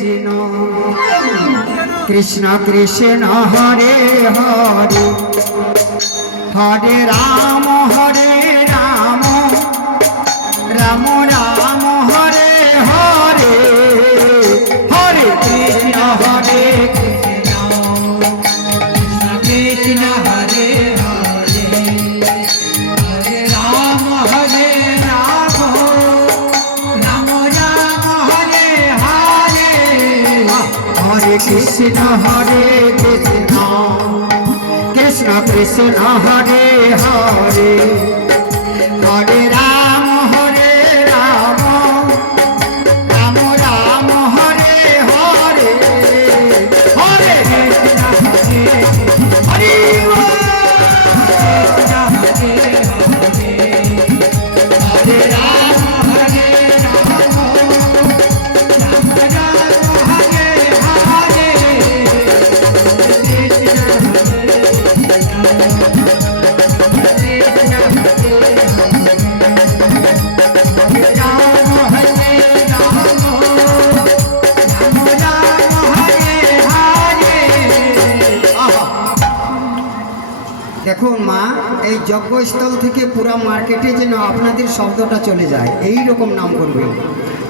কৃষ্ণ কৃষ্ণ কৃষ্ণ হরে হরে হরে রাম রাম রাম হরে হরে হরে কৃষ্ণ কৃষ্ণ হরে হরে হরে রাম রাম রাম হরে হরে হরে কৃষ্ণ কৃষ্ণ কৃষ্ণ হরে হরে হরে রাম রাম রাম হরে হরে হরে কৃষ্ণ হরে হরে রাম দেখুন মা, এই যজ্ঞস্থল থেকে পুরা মার্কেটে যেন আপনাদের শব্দটা চলে যায় এই রকম নাম করবেন।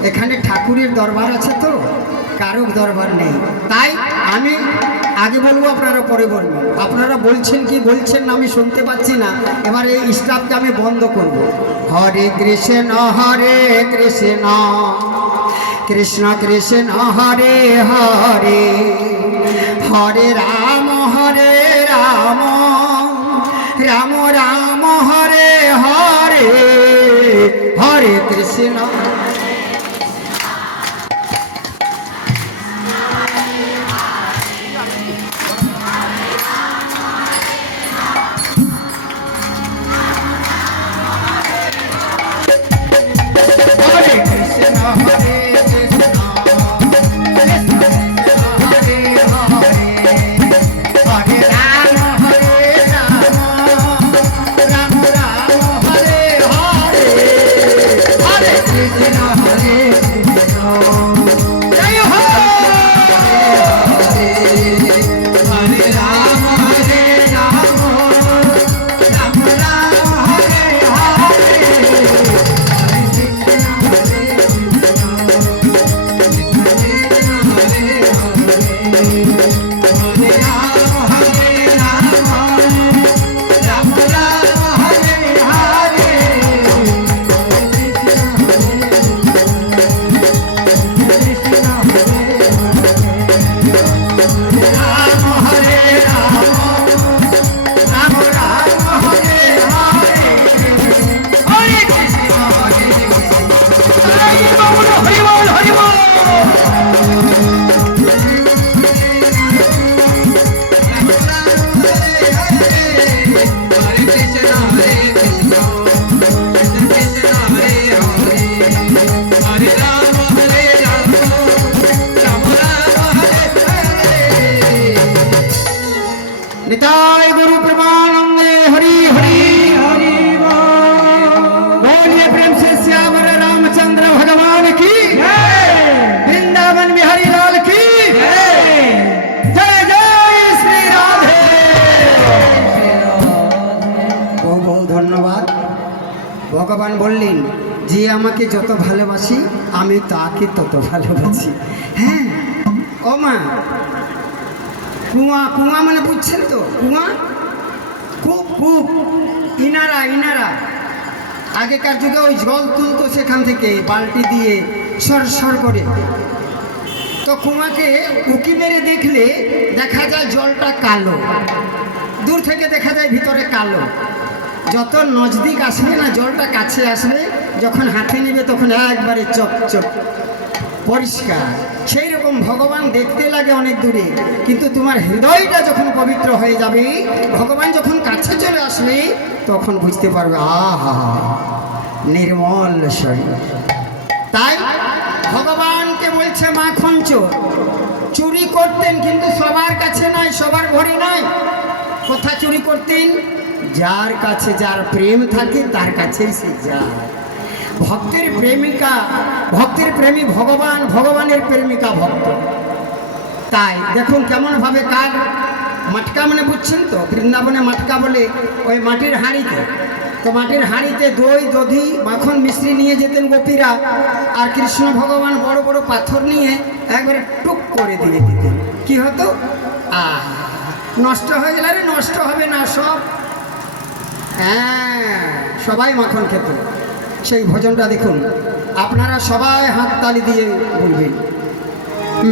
এখানে ঠাকুরের দরবার আছে তো, কারক দরবার নেই, তাই আমি আগে বলবো আপনারা পরে বলবেন। আপনারা বলছেন কি বলছেন না আমি শুনতে পাচ্ছি না, এবার এই স্টাফকে আমি বন্ধ করব। হরে কৃষ্ণ কৃষ্ণ কৃষ্ণ হরে হরে হরে রাম রাম রাম হরে হরে হরে কৃষ্ণ निताय गुरु प्रमानंदे हरि हरि हरि बोलिए प्रेम से श्यामर रामचंद्र भगवान की वृंदावन बिहारी लाल की जय जय श्री राधे। বহু বহু ধন্যবাদ। ভগবান বললেন যে আমাকে যত ভালোবাসি আমি তাকে তত ভালোবাসি। হ্যাঁ ও মা, কুয়া কুয়া মানে বুঝছেন তো, কুয়া কূপ কূপ ইনারা আগেকার যুগে ওই জল তুলতো সেখান থেকে বালতি দিয়ে সর করে, তো কুয়াকে উকি মেরে দেখলে দেখা যায় জলটা কালো, দূর থেকে দেখা যায় ভিতরে কালো। যত নজদিক আসবে না জলটা কাছে আসবে, যখন হাতে নেবে তখন একবারে চকচক পরিষ্কার। সেই রকম ভগবান দেখতে লাগে অনেক দূরে, কিন্তু তোমার হৃদয়টা যখন পবিত্র হয়ে যাবে, ভগবান যখন কাছে চলে আসবে তখন বুঝতে পারবে আহা নির্মল শরীর। তাই ভগবানকে বলছে মাখন চোর, চুরি করতেন কিন্তু সবার কাছে নয়, সবার ঘরে নয়। কোথা চুরি করতেন? যার কাছে যার প্রেম থাকে তার কাছেই সে যায়। ভক্তের প্রেমিকা, ভক্তের প্রেমী ভগবান, ভগবানের প্রেমিকা ভক্ত। তাই দেখুন কেমনভাবে কার মাটকা, মানে বুঝছেন তো, বৃন্দাবনে মাটকা বলে ওই মাটির হাঁড়িতে। তো মাটির হাঁড়িতে দই, দধি, মাখন, মিশ্রি নিয়ে যেতেন গোপীরা, আর কৃষ্ণ ভগবান বড় বড় পাথর নিয়ে একবারে টুক করে দিয়ে দিতেন। কি হতো? নষ্ট হয়ে গেলে, আরে নষ্ট হবে না সব। হ্যাঁ, সবাই মাখন খেত। সেই ভোজনটা দেখুন, আপনারা সবাই হাততালি দিয়ে বলবেন।